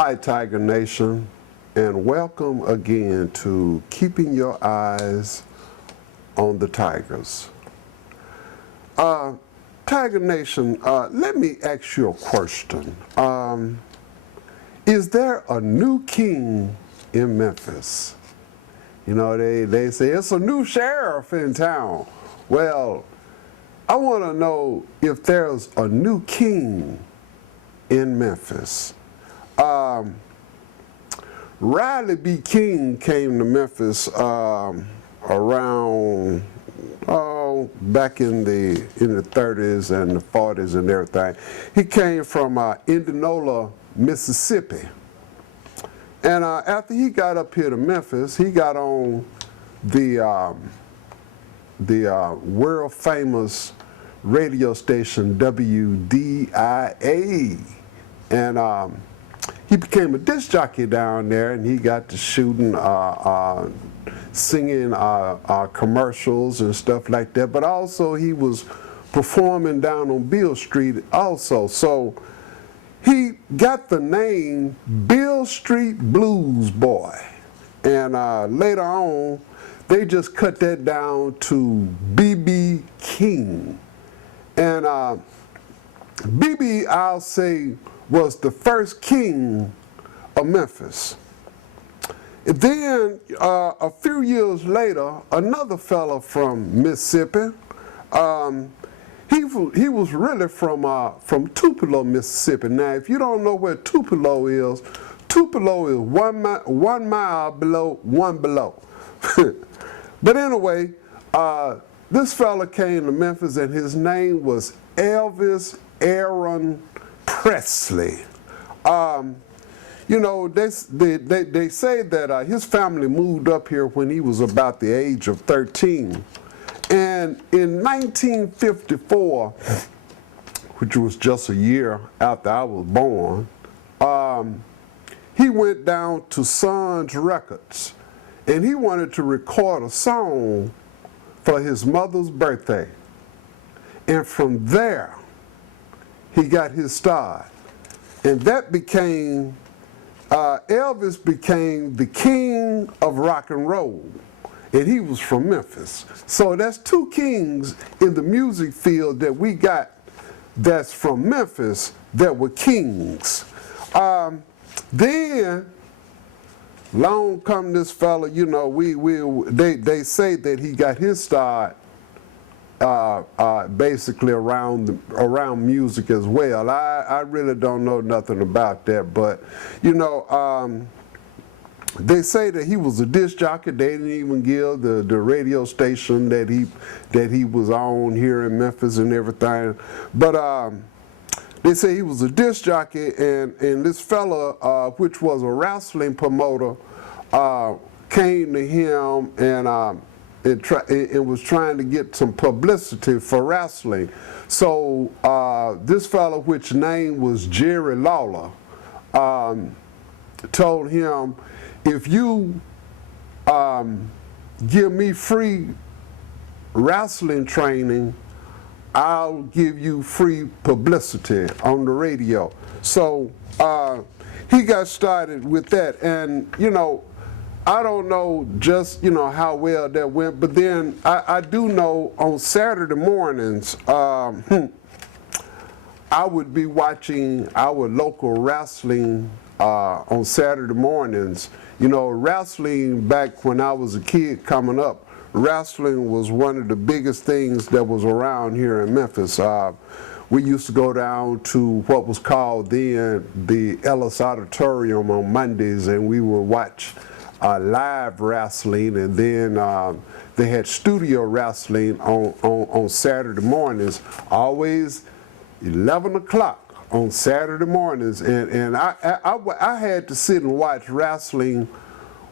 Hi, Tiger Nation, and welcome again to Keeping Your Eyes on the Tigers. Tiger Nation, let me ask you a question. Is there a new king in Memphis? You know, they say it's a new sheriff in town. Well, I want to know if there's a new king in Memphis. Riley B. King came to Memphis around back in the 30s and the 40s and everything. He came from Indianola, Mississippi. And after he got up here to Memphis, he got on the world famous radio station WDIA, and he became a disc jockey down there, and he got to shooting, singing commercials and stuff like that. But also he was performing down on Beale Street also. So he got the name Beale Street Blues Boy, and later on they just cut that down to B.B. King. And B.B., I'll say, was the first king of Memphis. Then a few years later, another fella from Mississippi, he was really from Tupelo, Mississippi. Now, if you don't know where Tupelo is 1 mile below one below. But anyway, this fella came to Memphis, and his name was Elvis Aaron Presley. You know, they say that his family moved up here when he was about the age of 13. And in 1954, which was just a year after I was born, he went down to Sun's Records, and he wanted to record a song for his mother's birthday. And from there, he got his start. And that became, Elvis became the king of rock and roll. And he was from Memphis. So that's two kings in the music field that we got that's from Memphis that were kings. Then, long come this fella, you know, they say that he got his start basically around music as well. I really don't know nothing about that, but you know, they say that he was a disc jockey. They didn't even give the radio station that he was on here in Memphis and everything. But they say he was a disc jockey, and this fella, which was a wrestling promoter, came to him and was trying to get some publicity for wrestling. So this fellow, which name was Jerry Lawler, told him, if you give me free wrestling training, I'll give you free publicity on the radio. So he got started with that, and you know, I don't know just, you know, how well that went, but then I do know on Saturday mornings, I would be watching our local wrestling on Saturday mornings. You know, wrestling back when I was a kid coming up, wrestling was one of the biggest things that was around here in Memphis. We used to go down to what was called then the Ellis Auditorium on Mondays, and we would watch live wrestling, and then they had studio wrestling on Saturday mornings, always 11 o'clock on Saturday mornings, and I had to sit and watch wrestling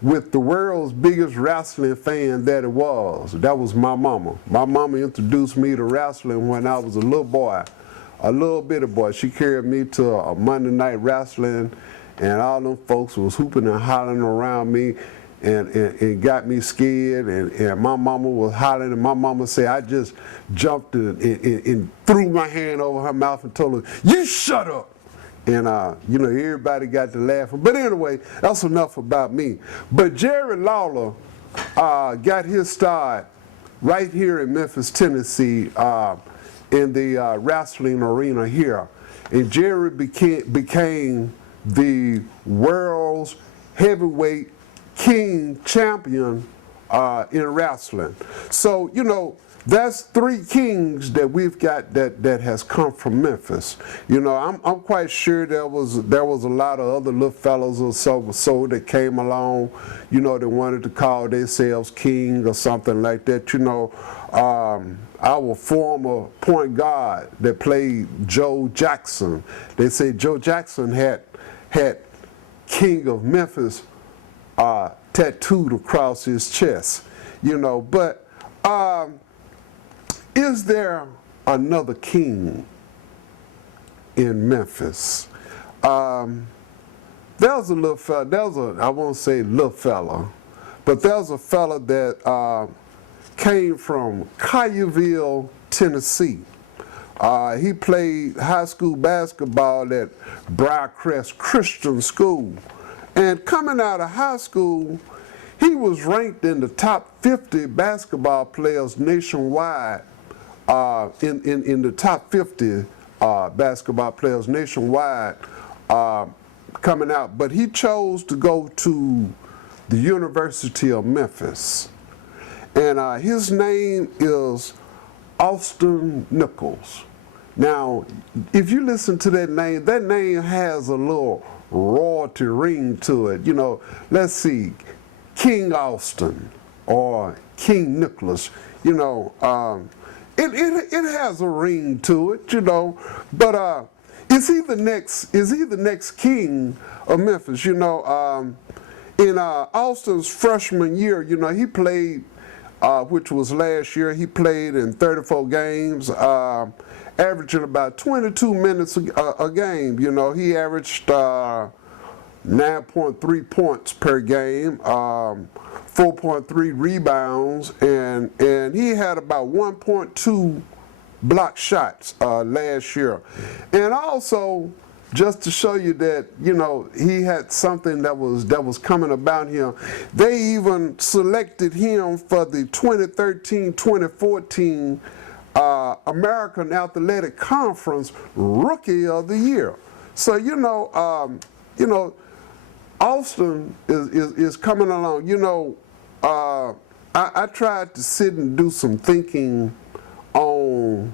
with the world's biggest wrestling fan that it was. That was my mama. My mama introduced me to wrestling when I was a little boy, a little bitty boy. She carried me to a Monday night wrestling, and all them folks was hooping and hollering around me, and got me scared, and my mama was hollering, and my mama said, I just jumped and threw my hand over her mouth and told her, you shut up. And, you know, everybody got to laughing. But anyway, that's enough about me. But Jerry Lawler got his start right here in Memphis, Tennessee, in the wrestling arena here. And Jerry became the world's heavyweight king champion in wrestling. So, you know, that's 3 kings that we've got that has come from Memphis. You know, I'm quite sure there was a lot of other little fellows or so that came along, you know, that wanted to call themselves king or something like that. You know, our former point guard that played Joe Jackson, they say Joe Jackson had King of Memphis tattooed across his chest. You know, but is there another king in Memphis? There's a little fella, I won't say little fella, but there's a fella that came from Collierville, Tennessee. He played high school basketball at Briarcrest Christian School. And coming out of high school, he was ranked in the top 50 basketball players nationwide, in the top 50 basketball players nationwide coming out. But he chose to go to the University of Memphis. And his name is Austin Nichols. Now, if you listen to that name has a little royalty ring to it. You know, let's see, King Austin or King Nicholas, you know, it has a ring to it, you know, but is he the next king of Memphis? You know, in Austin's freshman year, you know, he played, which was last year, he played in 34 games, averaging about 22 minutes a game. You know, he averaged 9.3 points per game, 4.3 rebounds, and he had about 1.2 block shots last year. And also, just to show you that, you know, he had something that was coming about him, they even selected him for the 2013-2014 American Athletic Conference Rookie of the Year. So, you know, Austin is coming along. You know, I tried to sit and do some thinking on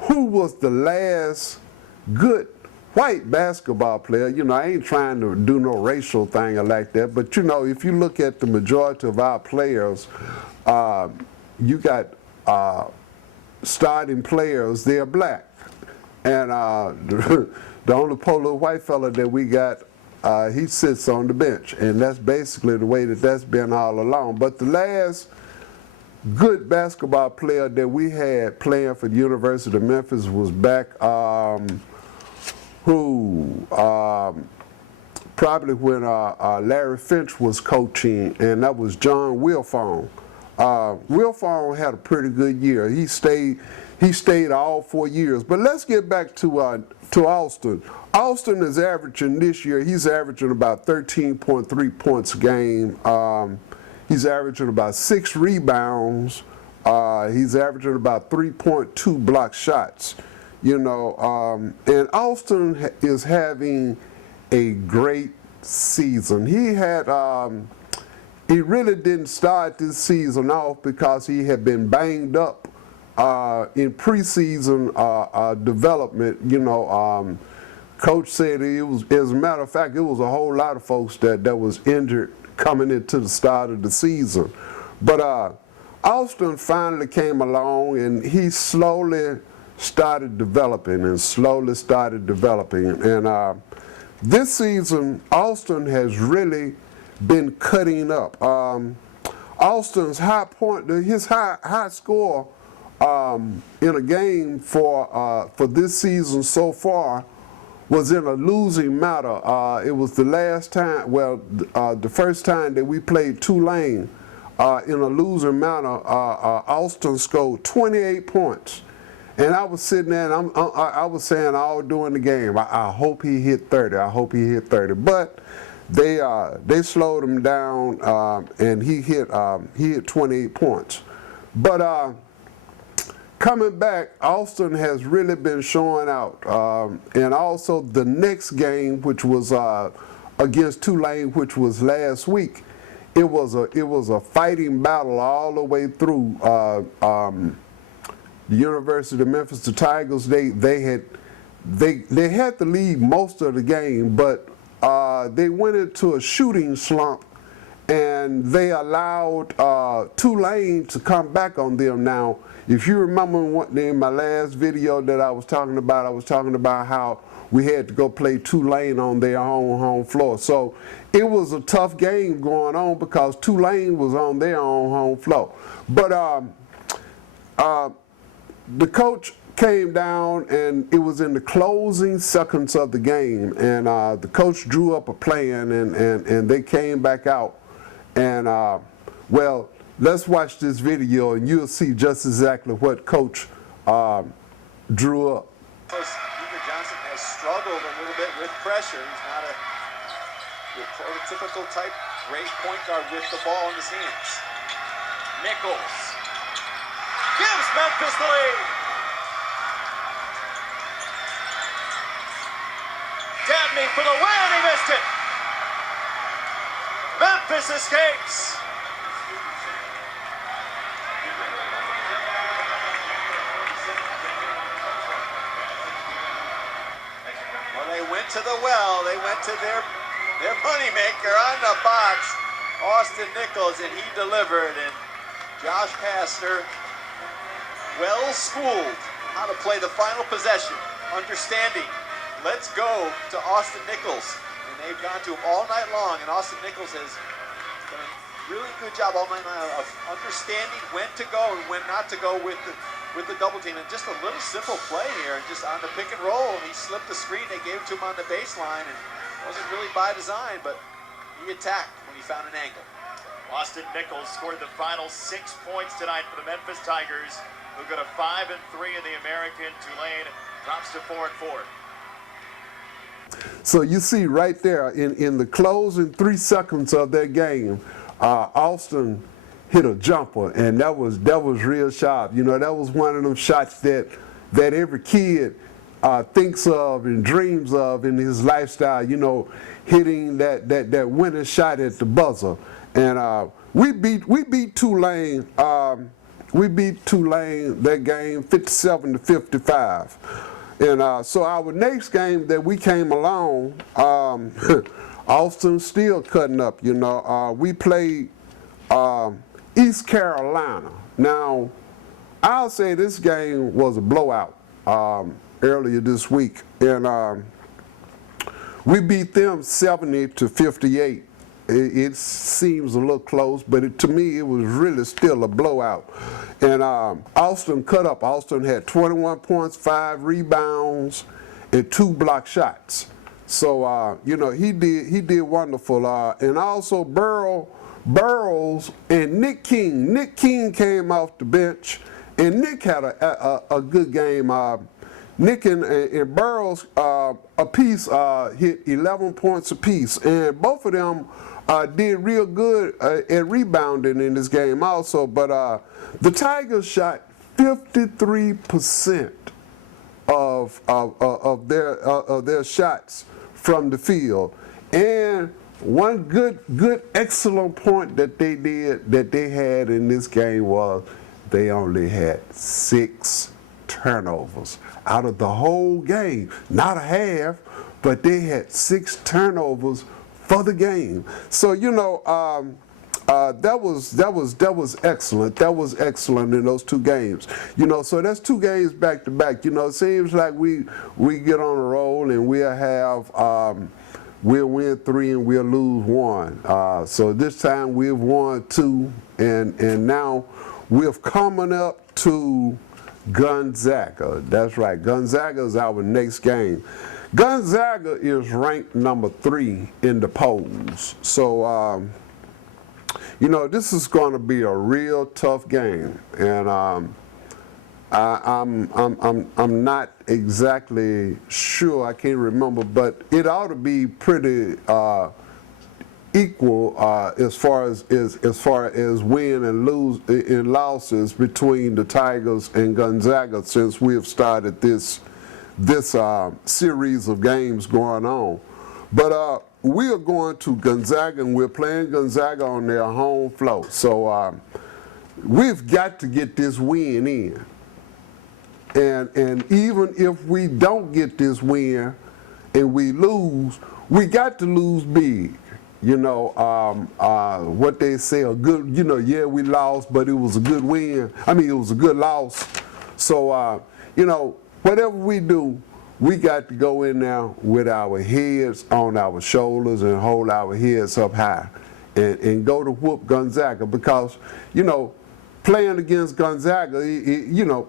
who was the last good white basketball player. You know, I ain't trying to do no racial thing or like that, but you know, if you look at the majority of our players, you got starting players, they're black. And the only poor little white fella that we got, he sits on the bench. And that's basically the way that's been all along. But the last good basketball player that we had playing for the University of Memphis was back, probably when Larry Finch was coaching, and that was John Wilfong. Wilfong had a pretty good year. He stayed all 4 years. But let's get back to Austin. Austin is averaging this year, he's averaging about 13.3 points a game. He's averaging about 6 rebounds. He's averaging about 3.2 block shots. You know, and Austin is having a great season. He really didn't start this season off because he had been banged up in preseason development. You know, Coach said it was, as a matter of fact, it was a whole lot of folks that was injured coming into the start of the season. But Austin finally came along, and he slowly started developing. And this season, Austin has really been cutting up. Austin's his high score in a game for this season so far was in a losing matter. It was the last time, the first time that we played Tulane in a losing manner. Austin scored 28 points, And I was sitting there, and I was saying all during the game, I hope he hit 30. I hope he hit 30. But they slowed him down, and he hit 28 points. But coming back, Austin has really been showing out, and also the next game, which was against Tulane, which was last week, it was a fighting battle all the way through. The University of Memphis, the Tigers, they had to lead most of the game, but they went into a shooting slump, and they allowed Tulane to come back on them. Now, if you remember in my last video that I was talking about how we had to go play Tulane on their own home floor. So it was a tough game going on because Tulane was on their own home floor. But the coach came down, and it was in the closing seconds of the game, and the coach drew up a plan, and they came back out. And well, let's watch this video, and you'll see just exactly what Coach drew up. Johnson has struggled a little bit with pressure. He's not your prototypical type great point guard with the ball in his hands. Nichols gives Memphis the lead. Dabney for the win, he missed it. Memphis escapes. Well, they went to the well. They went to their moneymaker on the box, Austin Nichols, and he delivered. And Josh Pastner, well schooled how to play the final possession, understanding. Let's go to Austin Nichols. And they've gone to him all night long, and Austin Nichols has done a really good job all night long of understanding when to go and when not to go with the double team. And just a little simple play here, just on the pick and roll, he slipped the screen. They gave it to him on the baseline, and it wasn't really by design, but he attacked when he found an angle. Austin Nichols scored the final 6 points tonight for the Memphis Tigers, who go to 5-3 in the American. Tulane drops to 4-4. So you see right there in the closing 3 seconds of that game, Austin hit a jumper, and that was real sharp. You know, that was one of them shots that every kid thinks of and dreams of in his lifestyle. You know, hitting that winning shot at the buzzer. And we beat Tulane. We beat Tulane that game 57-55. And so our next game that we came along, Austin still cutting up, you know. We played East Carolina. Now, I'll say this game was a blowout earlier this week. And we beat them 70-58. It seems a little close, but to me, it was really still a blowout. And Austin cut up. Austin had 21 points, 5 rebounds, and 2 block shots. So, you know, he did wonderful. And also Burrows and Nick King. Nick King came off the bench, and Nick had a good game. Nick and Burrows apiece hit 11 points apiece, and both of them did real good at rebounding in this game also. But the Tigers shot 53% of their shots from the field, and one good excellent point that they had in this game was they only had 6 turnovers out of the whole game. Not a half, but they had 6 turnovers for the game. So, you know, that was excellent. That was excellent in those 2 games. You know, so that's 2 games back to back. You know, it seems like we get on a roll and we'll win 3 and we'll lose 1. So this time we've won 2, and now we're coming up to Gonzaga. That's right. Gonzaga is our next game. Gonzaga is ranked number 3 in the polls. So, you know, this is going to be a real tough game. And I'm not exactly sure. I can't remember, but it ought to be pretty equal as far as win and lose in losses between the Tigers and Gonzaga since we have started this series of games going on. But we are going to Gonzaga, and we're playing Gonzaga on their home floor. So we've got to get this win in. And even if we don't get this win and we lose, we got to lose big. You know, what they say, a good, you know, yeah, we lost, but it was a good win. I mean, it was a good loss. So, you know, whatever we do, we got to go in there with our heads on our shoulders and hold our heads up high and go to whoop Gonzaga because, you know, playing against Gonzaga, you know,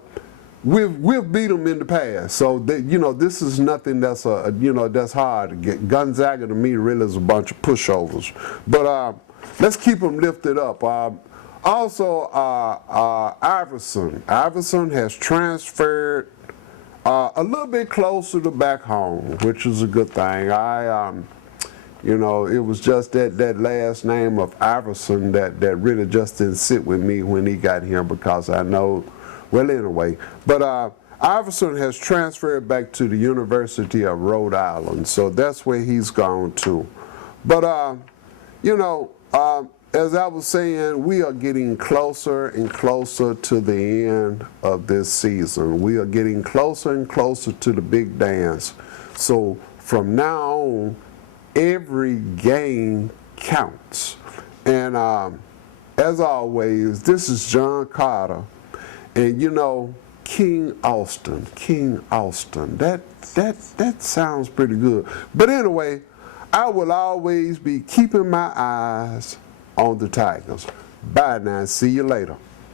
we've beat them in the past. So, you know, this is nothing that's, you know, that's hard to get. Gonzaga to me really is a bunch of pushovers. But let's keep them lifted up. Also, Iverson. Iverson has transferred a little bit closer to back home, which is a good thing. You know, it was just that last name of Iverson that really just didn't sit with me when he got here because I know, well, anyway. But Iverson has transferred back to the University of Rhode Island, so that's where he's gone to. But, you know, as I was saying, we are getting closer and closer to the end of this season. We are getting closer and closer to the big dance. So from now on, every game counts. And as always, this is John Carter. And you know, King Austin, that sounds pretty good. But anyway, I will always be keeping my eyes on the Tigers. Bye now, see you later.